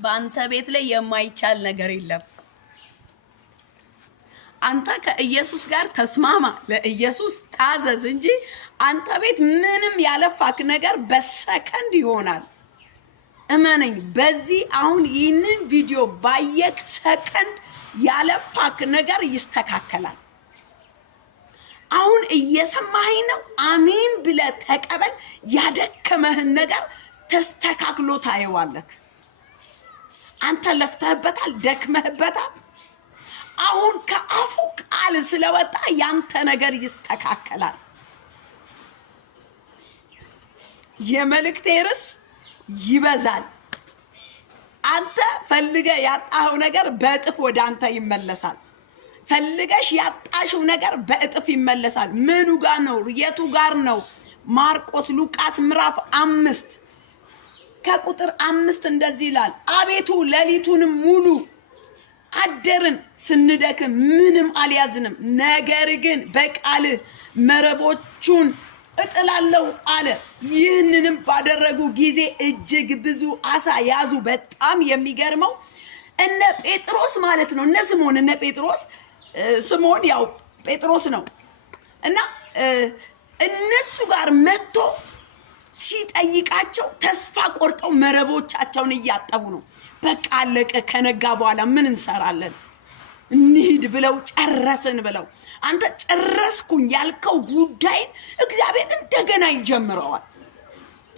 በአንተ ቤት ላይ የማይቻል ነገር የለም። አንተ ከኢየሱስ ጋር ተስማማ፣ ለኢየሱስ ታዘዝ እንጂ አንተ ቤት ምንም ያለፋክ ነገር በሰከንድ ይሆናል። እመነኝ። በዚህ አሁን ይህንን ቪዲዮ ባየክ ሰከንድ ያለፋክ ነገር ይስተካከላል። አሁን እየሰማኸኝ ነው? አሜን ብለህ ተቀበል። ያደከመህን ነገር ተስተካክሎ ታየዋለህ። አንተ ለፍተህበታል፣ ደክመህበታል። አሁን ከአፉ ቃል ስለወጣ ያንተ ነገር ይስተካከላል። የመልእክቴ ርዕስ ይበዛል። አንተ ፈልገህ ያጣኸው ነገር በእጥፍ ወደ አንተ ይመለሳል። ፈልገሽ ያጣሽው ነገር በእጥፍ ይመለሳል። ምኑ ጋር ነው? የቱ ጋር ነው? ማርቆስ ሉቃስ ምዕራፍ 5 ከቁጥር 5 እንደዚህ ይላል። አቤቱ ሌሊቱንም ሙሉ አደርን፣ ስንደክም ምንም አልያዝንም። ነገር ግን በቃልህ መረቦቹን እጥላለሁ አለ። ይህንንም ባደረጉ ጊዜ እጅግ ብዙ አሳ ያዙ። በጣም የሚገርመው እነ ጴጥሮስ ማለት ነው፣ እነ ስምዖን፣ እነ ጴጥሮስ፣ ስምዖን ያው ጴጥሮስ ነው እና እነሱ ጋር መጥቶ ሲጠይቃቸው ተስፋ ቆርጠው መረቦቻቸውን እያጠቡ ነው። በቃ አለቀ፣ ከነጋ በኋላ ምን እንሰራለን? እንሂድ ብለው ጨረስን ብለው። አንተ ጨረስኩኝ ያልከው ጉዳይ እግዚአብሔር እንደገና ይጀምረዋል።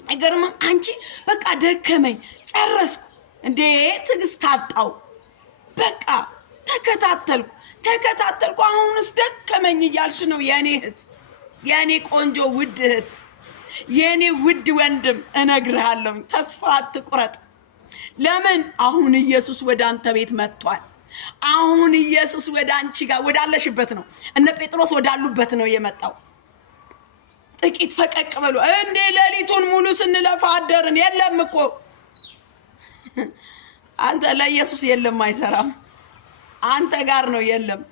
አይገርምም? አንቺ በቃ ደከመኝ ጨረስኩ እንዴ ትዕግስት አጣው፣ በቃ ተከታተልኩ አሁንስ ደከመኝ እያልሽ ነው የኔ እህት፣ የኔ ቆንጆ ውድ እህት፣ የኔ ውድ ወንድም፣ እነግርሃለሁ ተስፋ አትቁረጥ። ለምን? አሁን ኢየሱስ ወደ አንተ ቤት መጥቷል። አሁን ኢየሱስ ወደ አንቺ ጋር ወዳለሽበት ነው። እነ ጴጥሮስ ወዳሉበት ነው የመጣው። ጥቂት ፈቀቅ በሉ እንዴ ሌሊቱን ሙሉ ስንለፋ አደርን። የለም እኮ አንተ ለኢየሱስ የለም፣ አይሰራም። አንተ ጋር ነው የለም፣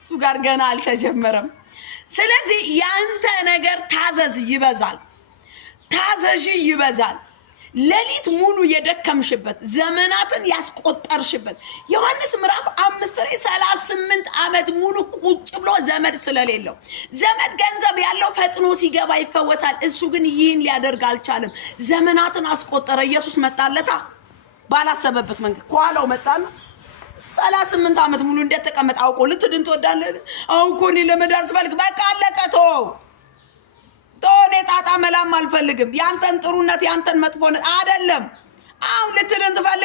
እሱ ጋር ገና አልተጀመረም። ስለዚህ ያንተ ነገር ታዘዝ ይበዛል፣ ታዘዥ ይበዛል። ሌሊት ሙሉ የደከምሽበት ዘመናትን ያስቆጠርሽበት ዮሐንስ ምዕራፍ 5 ላይ 38 ዓመት ሙሉ ቁጭ ብሎ ዘመድ ስለሌለው፣ ዘመድ ገንዘብ ያለው ፈጥኖ ሲገባ ይፈወሳል። እሱ ግን ይህን ሊያደርግ አልቻለም። ዘመናትን አስቆጠረ። ኢየሱስ መጣለታ ባላሰበበት መንገድ ከኋላው መጣና 38 ዓመት ሙሉ እንደተቀመጠ አውቆ ልትድን ትወዳለህ? አውቆ እኔ ለመዳን ስፈልግ በቃ አለቀ። እኔ ጣጣ መላም አልፈልግም። ያንተን ጥሩነት ያንተን መጥፎነት አይደለም። አሁን ልትድን ትፈልግ